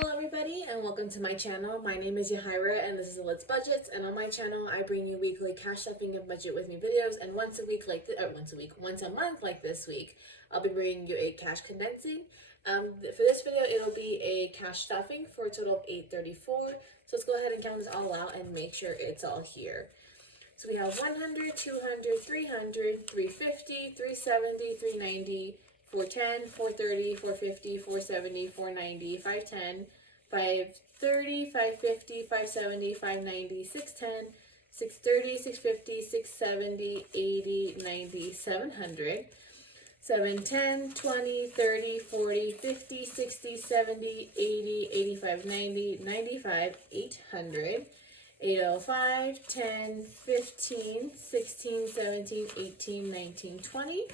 Hello everybody and welcome to my channel. My name is Yahaira and this is Let's Budgets, and on my channel I bring you weekly cash stuffing and budget with me videos, and once a month like this week, I'll be bringing you a cash condensing. For this video it'll be a cash stuffing for a total of $834. So let's go ahead and count this all out and make sure it's all here. So we have 100, 200, 300, 350, 370, 390, 410, 430, 450, 470, 490, 510, 530, 550, 570, 590, 610, 630, 650, 670, 80, 90, 700, 710, 20, 30, 40, 50, 60, 70, 80, 85, 90, 95, 800, 805, 10, 15, 16, 17, 18, 19, 20.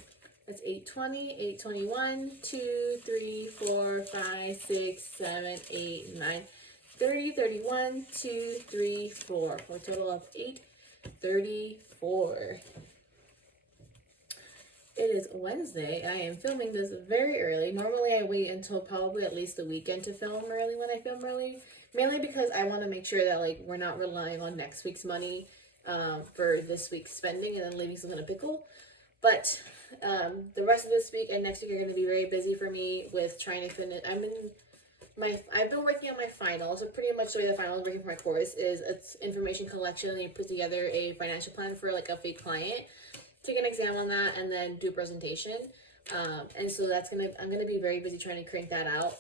That's 820, 821, 2, 3, 4, 5, 6, 7, 8, 9, 30, 31, 2, 3, 4, for a total of 834. It is Wednesday. I am filming this very early. Normally I wait until probably at least the weekend to film early when I film early. Mainly because I want to make sure that we're not relying on next week's money for this week's spending and then leaving something in a pickle. But the rest of this week and next week are going to be very busy for me with trying to finish. I've been working on my final. So pretty much the way the final is working for my course is it's information collection, and you put together a financial plan for a fake client, take an exam on that, and then do a presentation. And so I'm gonna be very busy trying to crank that out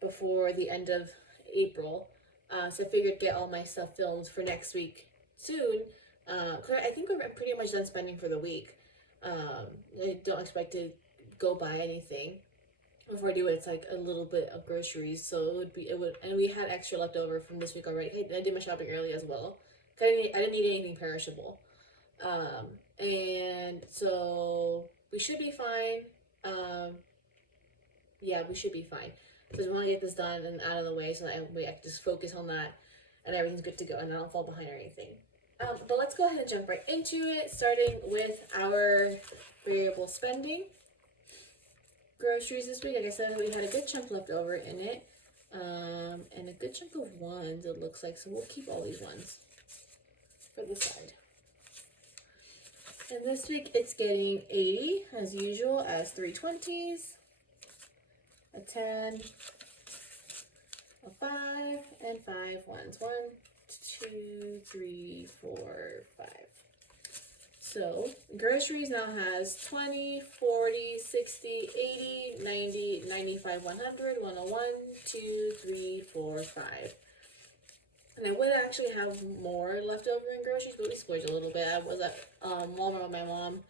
before the end of April. So I figured get all my stuff filmed for next week soon. Cause I think we're pretty much done spending for the week. I don't expect to go buy anything. Before I do it, it's a little bit of groceries, so and we had extra left over from this week already. Hey, I did my shopping early as well. I didn't need anything perishable. And so we should be fine. Yeah, we should be fine. So we want to get this done and out of the way so that I can just focus on that and everything's good to go and I don't fall behind or anything. But let's go ahead and jump right into it, starting with our variable spending. Groceries this week, like I said, we had a good chunk left over in it, and a good chunk of ones it looks like, so we'll keep all these ones for the side. And this week it's getting 80 as usual, as 320s, a 10, a 5, and 5 ones. 1, 2, 3, 4, 5. So groceries now has 20, 40, 60, 80, 90, 95, 100, 101, 2, 3, 4, 5. And I would actually have more left over in groceries, but we splurged a little bit. I was at Walmart with my mom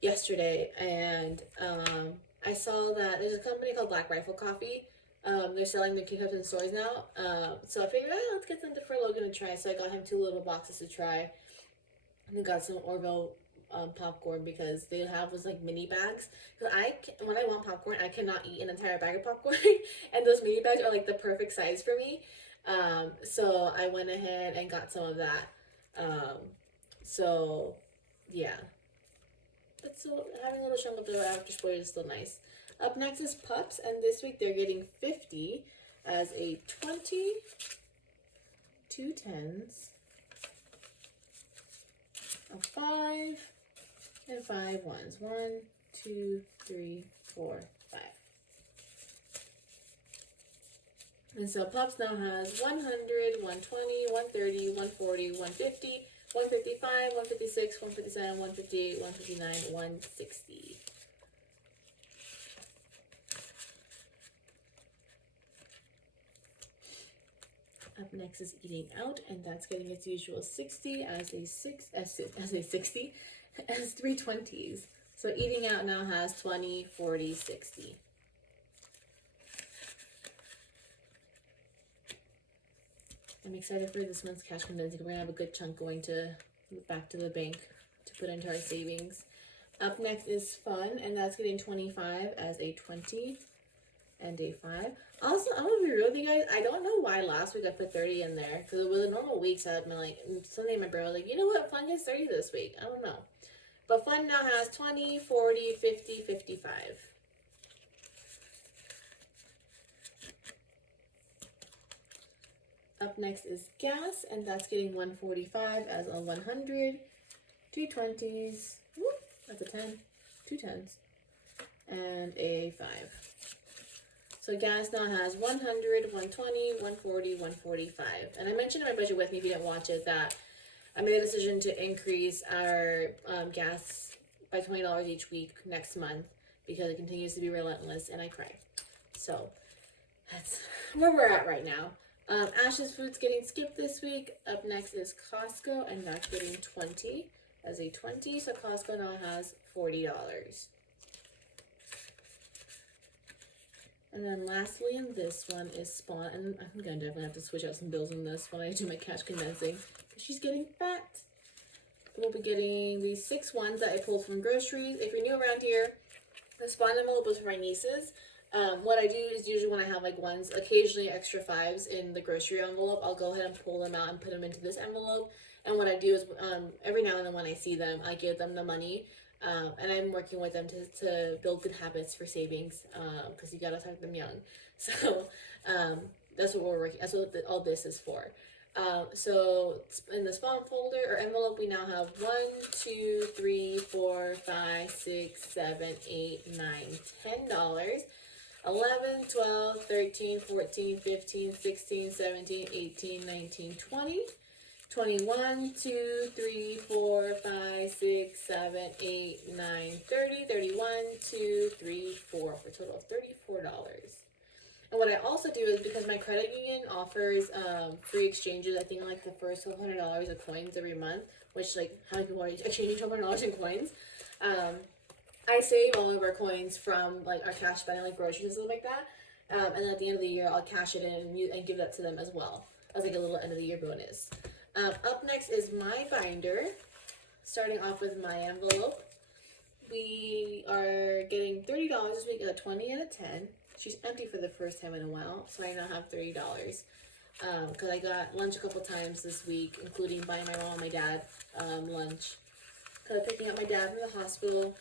yesterday, and I saw that there's a company called Black Rifle Coffee. They're selling their K-Cups in stores now. So I figured, let's get something for Logan to try. So I got him 2 little boxes to try. And I got some Orville popcorn because they have those mini bags. Because when I want popcorn, I cannot eat an entire bag of popcorn. And those mini bags are the perfect size for me. So I went ahead and got some of that. So yeah. But so having a little chunk of the after spoil is still nice. Up next is Pups, and this week they're getting 50 as a 20, 2 10s, a 5, and 5 ones. 1, 2, 3, 4, 5. And so Pups now has 100, 120, 130, 140, 150, 155, 156, 157, 158, 159, 160. Up next is Eating Out, and that's getting its usual 60 as a 60 as 320s. So Eating Out now has 20, 40, 60. I'm excited for this month's cash condensing. We're gonna have a good chunk going back to the bank to put into our savings. Up next is Fun, and that's getting 25 as a 20 and a 5. Also, I'm gonna be real with you guys. I don't know why last week I put 30 in there, because with the normal weeks I've been Sunday my brain was you know what, Fun gets 30 this week. I don't know. But Fun now has 20, 40, 50, 55. Up next is gas, and that's getting 145 as a 100, 2 20s, whoop, that's a 10, 2 10s, and a 5. So gas now has 100, 120, 140, 145. And I mentioned in my budget with me, if you didn't watch it, that I made a decision to increase our gas by $20 each week next month because it continues to be relentless and I cry. So that's where we're at right now. Ash's Food's getting skipped this week. Up next is Costco, and that's getting 20 as a 20. So Costco now has $40. And then lastly in this one is Spawn, and I'm gonna definitely have to switch out some bills in this when I do my cash condensing because she's getting fat. We'll be getting these 6 ones that I pulled from groceries. If you're new around here, the Spawn envelope was for my nieces. What I do is usually when I have like ones, occasionally extra 5s in the grocery envelope, I'll go ahead and pull them out and put them into this envelope. And what I do is every now and then when I see them, I give them the money. And I'm working with them to build good habits for savings because you gotta start them young. So that's what we're working. That's what all this is for. So in the Spawn folder or envelope, we now have 1, 2, 3, 4, 5, 6, 7, 8, 9, $10. 11, 12, 13, 14, 15, 16, 17, 18, 19, 20, 21, 2, 3, 4, 5, 6, 7, 8, 9, 30, 31, 2, 3, 4, for a total of $34. And what I also do is because my credit union offers free exchanges, I think like the first $100 of coins every month, which like how many people are exchanging $100 in coins? I save all of our coins from like our cash spending, like groceries and stuff like that. And then at the end of the year, I'll cash it in and give that to them as well as like a little end of the year bonus. Up next is my binder. Starting off with my envelope, we are getting $30 this week, a 20 and a 10. She's empty for the first time in a while, so I now have $30. Because I got lunch a couple times this week, including buying my mom and my dad lunch. Because I'm picking up my dad from the hospital.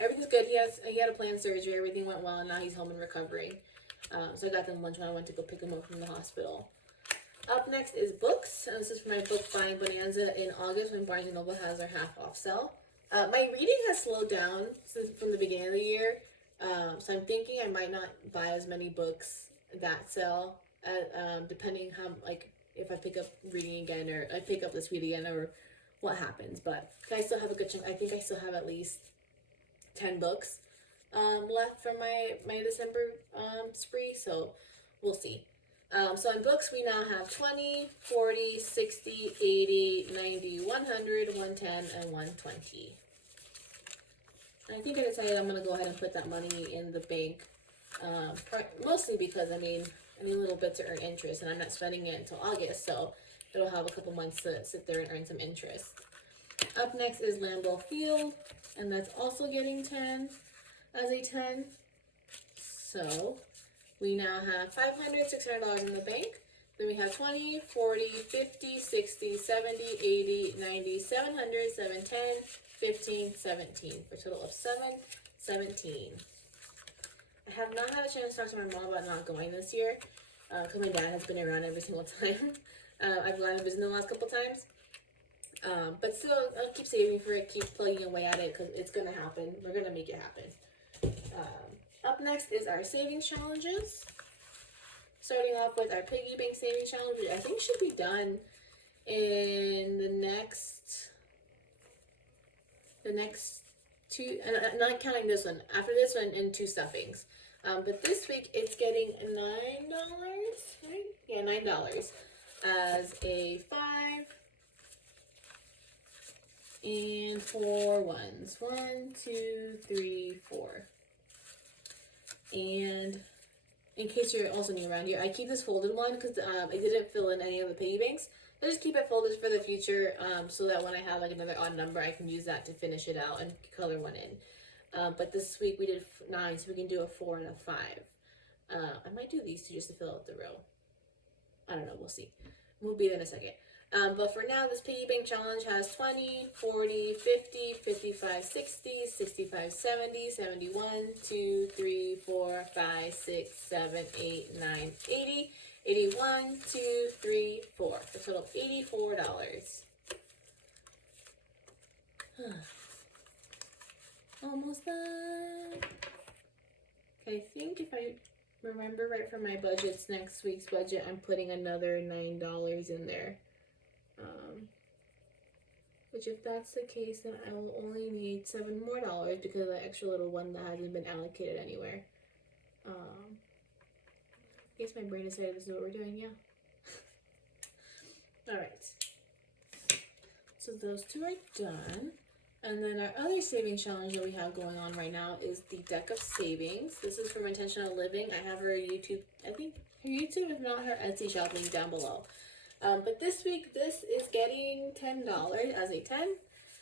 Everything's good. He had a planned surgery. Everything went well, and now he's home and recovering. So I got them lunch when I went to go pick him up from the hospital. Up next is books. And this is for my book buying bonanza in August when Barnes & Noble has their half off sale. My reading has slowed down from the beginning of the year. So I'm thinking I might not buy as many books that sell, depending how, like, if I pick up reading again or I pick up this read again or what happens. But I still have a good chunk. I think I still have at least 10 books left from my December spree, so we'll see. So in books, we now have 20, 40, 60, 80, 90, 100, 110, and 120. And I think I decided I'm going to go ahead and put that money in the bank, mostly because, I need a little bit to earn interest, and I'm not spending it until August, so it'll have a couple months to sit there and earn some interest. Up next is Lambeau Field, and that's also getting 10 as a 10. So we now have $500, $600 in the bank. Then we have 20, 40, 50, 60, 70, 80, 90, 700, 710, 15, 17, for a total of 717. I have not had a chance to talk to my mom about not going this year, because my dad has been around every single time. I've gone to visit the last couple times. But still, I'll keep saving for it, keep plugging away at it, because it's going to happen. We're going to make it happen. Up next is our savings challenges. Starting off with our piggy bank savings challenge, which I think should be done in the next two, not counting this one, after this one, and 2 stuffings. But this week it's getting $9, right? Yeah, $9 as a 5 and 4 ones. 1, 2, 3, 4. And in case you're also new around here, I keep this folded one because I didn't fill in any of the piggy banks. I just keep it folded for the future, so that when I have like another odd number, I can use that to finish it out and color one in. But this week we did 9, so we can do a 4 and a 5. I might do these two just to fill out the row. I don't know, we'll see. We'll be there in a second. But for now, this piggy bank challenge has 20, 40, 50, 55, 60, 65, 70, 71, 2, 3, 4, 5, 6, 7, 8, 9, 80, 81, 2, 3, 4. A total of $84. Almost done. Okay, I think if I remember right from my budgets, next week's budget, I'm putting another $9 in there. Which if that's the case, then I will only need $7 more because of the extra little one that hasn't been allocated anywhere. I guess my brain decided this is what we're doing, yeah. Alright. So those two are done. And then our other savings challenge that we have going on right now is the Deck of Savings. This is from Intentional Living. I have her YouTube, I think her YouTube, if not her Etsy shop, link down below. But this week, this is getting $10 as a 10.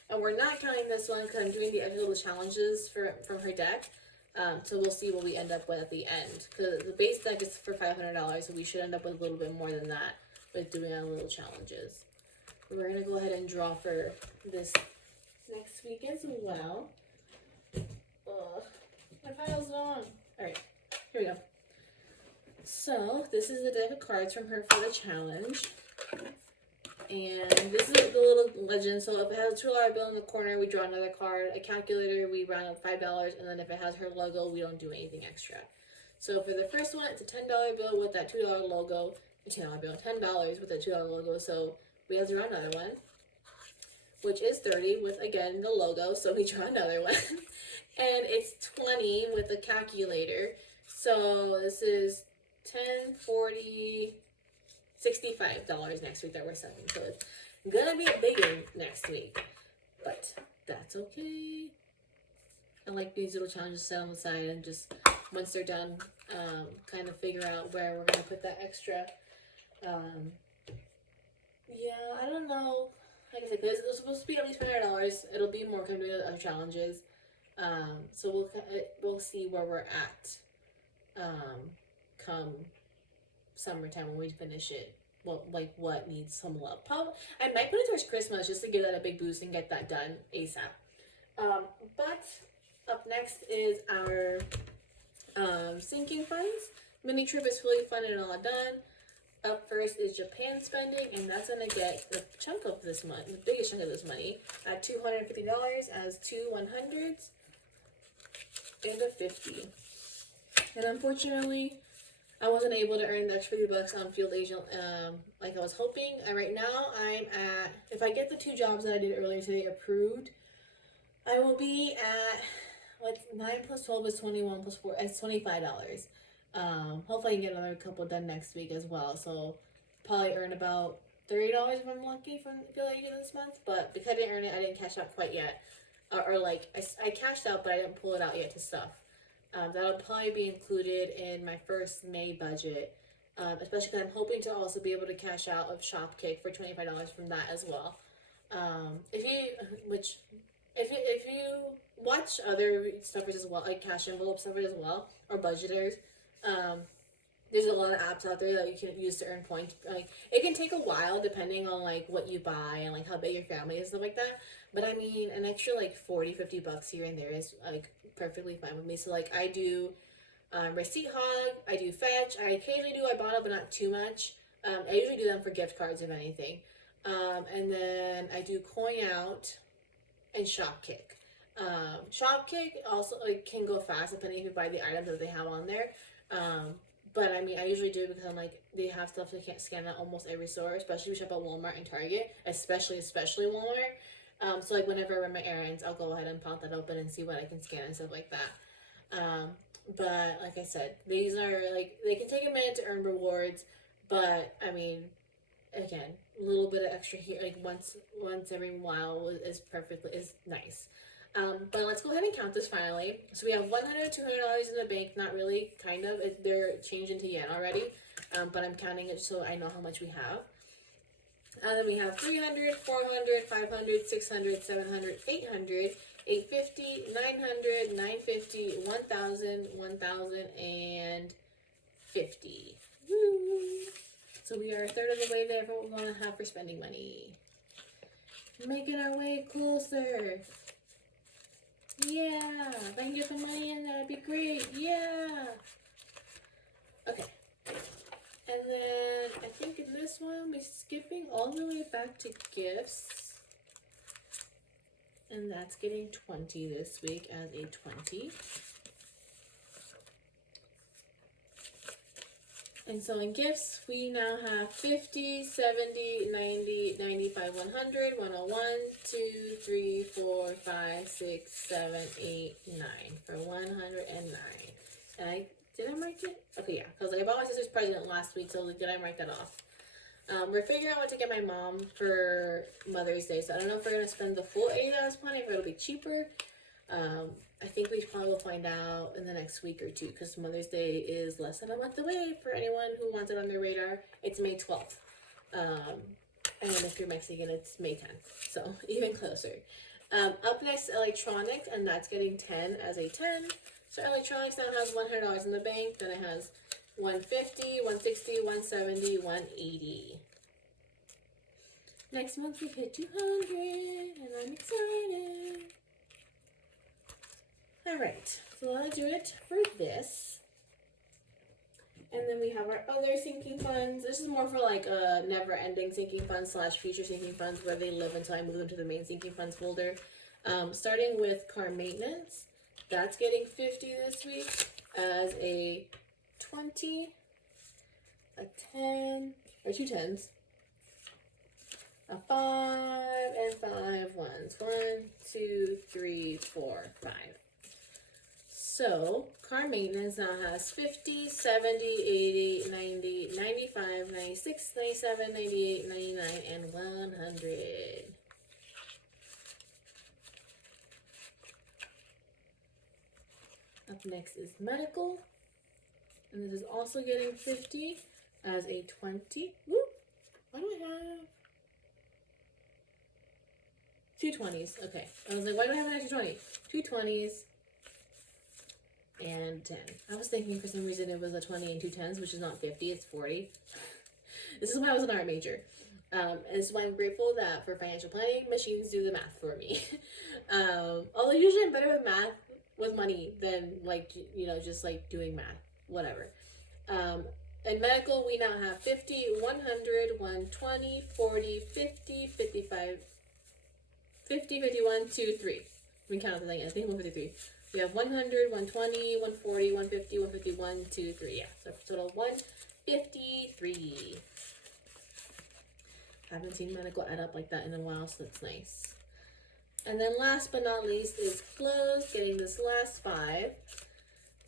And we're not counting this one because I'm doing the other little challenges from her deck. So we'll see what we end up with at the end. Because the base deck is for $500, so we should end up with a little bit more than that with doing our little challenges. We're going to go ahead and draw for this next week as well. My pile's long. Alright, here we go. So, this is the deck of cards from her for the challenge. And this is the little legend. So if it has a $2 bill in the corner, we draw another card. A calculator, we round up $5. And then if it has her logo, we don't do anything extra. So for the first one, it's a $10 bill with that $2 logo. A $10 bill, $10 with a $2 logo. So we have to draw another one, which is 30 with, again, the logo. So we draw another one. And it's 20 with a calculator. So this is 10, 40, $65 next week that we're selling. So it's gonna be a bigger next week, but that's okay. I like these little challenges set on the side and just once they're done, kind of figure out where we're gonna put that extra. Yeah, I don't know. Like I said, this is supposed to be at least $500. It'll be more coming to other challenges. So we'll see where we're at. Come summertime when we finish it. Well, like what needs some love. Probably I might put it towards Christmas just to give that a big boost and get that done ASAP. But up next is our sinking funds. Mini trip is fully funded and all done. Up first is Japan spending, and that's gonna get the chunk of this month, the biggest chunk of this money, at $250 as 2 100s and a 50. And unfortunately, I wasn't able to earn the extra $50 on field agent like I was hoping. And right now I'm at, if I get the 2 jobs that I did earlier today approved, I will be at, like 9 plus 12 is 21 plus 4, it's $25. Hopefully I can get another couple done next week as well. So probably earn about $30 if I'm lucky from field agent this month. But because I didn't earn it, I didn't cash out quite yet. Or like, I cashed out, but I didn't pull it out yet to stuff. That'll probably be included in my first May budget, especially because I'm hoping to also be able to cash out of Shopkick for $25 from that as well. If you watch other stuffers as well, like cash envelope stuffers as well, or budgeters, there's a lot of apps out there that you can use to earn points. Like it can take a while depending on like what you buy and like how big your family is, stuff like that. But I mean, an extra like $40-50 here and there is like perfectly fine with me. So like I do Receipt Hog, I do Fetch, I occasionally do Ibotta, but not too much. I usually do them for gift cards if anything. And then I do Coin Out and Shopkick. Shopkick also like can go fast depending if you buy the items that they have on there. But I mean, I usually do it because I'm like, they have stuff they can't scan at almost every store, especially if you shop at Walmart and Target, especially Walmart. So like whenever I run my errands, I'll go ahead and pop that open and see what I can scan and stuff like that. But like I said, these are like, they can take a minute to earn rewards, but I mean, again, a little bit of extra here, like once every while is nice. But let's go ahead and count this finally. So we have $100, $200 in the bank. Not really, kind of. They're changed into yen already. But I'm counting it so I know how much we have. And then we have 300, 400, 500, 600, 700, 800, 850, 900, 950, 1,000, 1,050. Woo! So we are a third of the way there for what we want to have for spending money. Making our way closer. Yeah, if I can get some money in, that'd be great. Yeah. Okay. And then I think in this one, we're skipping all the way back to gifts. And that's getting 20 this week as a 20. And so in gifts, we now have 50, 70, 90, 95, 100, 101, 2, 3, 4, 5, 6, 7, 8, 9 for 109. And did I mark it? Okay, yeah, because I bought my sister's present last week, so did I mark that off? We're figuring out what to get my mom for Mother's Day, so I don't know if we're going to spend the full $80 planning, if it'll be cheaper. I think we probably will find out in the next week or two, because Mother's Day is less than a month away for anyone who wants it on their radar. It's May 12th. And then if you're Mexican, it's May 10th. So even closer. Up next, electronics, and that's getting 10 as a 10. So electronics now has $100 in the bank. Then it has 150, 160, 170, 180. Next month we hit 200, and I'm excited. Alright, so that'll do it for this. And then we have our other sinking funds. This is more for like a never-ending sinking fund / future sinking funds where they live until I move them to the main sinking funds folder. Starting with car maintenance. That's getting 50 this week as a 20, a 10, or 2 10s, a 5, and 5 ones. 1, 2, 3, 4, 5. So, car maintenance now has 50, 70, 80, 90, 95, 96, 97, 98, 99, and 100. Up next is medical. And this is also getting 50 as a 20. Woo! Why do I have 2 20s? Okay. I was like, why do I have an extra 20? 2 20s. And 10. I was thinking for some reason it was a 20 and 2 10s, which is not 50, it's 40. This is why I was an art major. And this is why I'm grateful that for financial planning, machines do the math for me. Although usually I'm better with math, with money, than like, you know, just like doing math, whatever. In medical, we now have 50, 100, 120, 40, 50, 55, 50, 51, 2, 3. We can count the thing, I think 153. We have 100, 120, 140, 150, 151, 2, 3. Yeah, so total 153. I haven't seen medical add up like that in a while, so that's nice. And then last but not least is clothes, getting this last 5.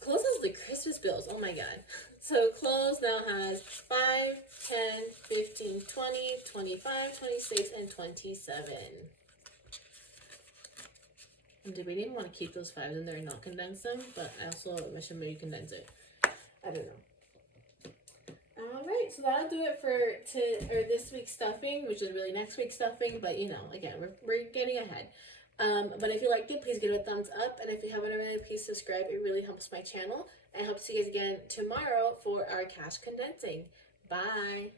Clothes has the Christmas bills, oh my god. So clothes now has 5, 10, 15, 20, 25, 26, and 27. I'm debating want to keep those 5s in there and not condense them, but I also should maybe condense it. I don't know. Alright, so that'll do it for this week's stuffing, which is really next week's stuffing, but you know, again, we're getting ahead. But if you liked it, please give it a thumbs up, and if you haven't already, please subscribe. It really helps my channel, and I hope to see you guys again tomorrow for our cash condensing. Bye!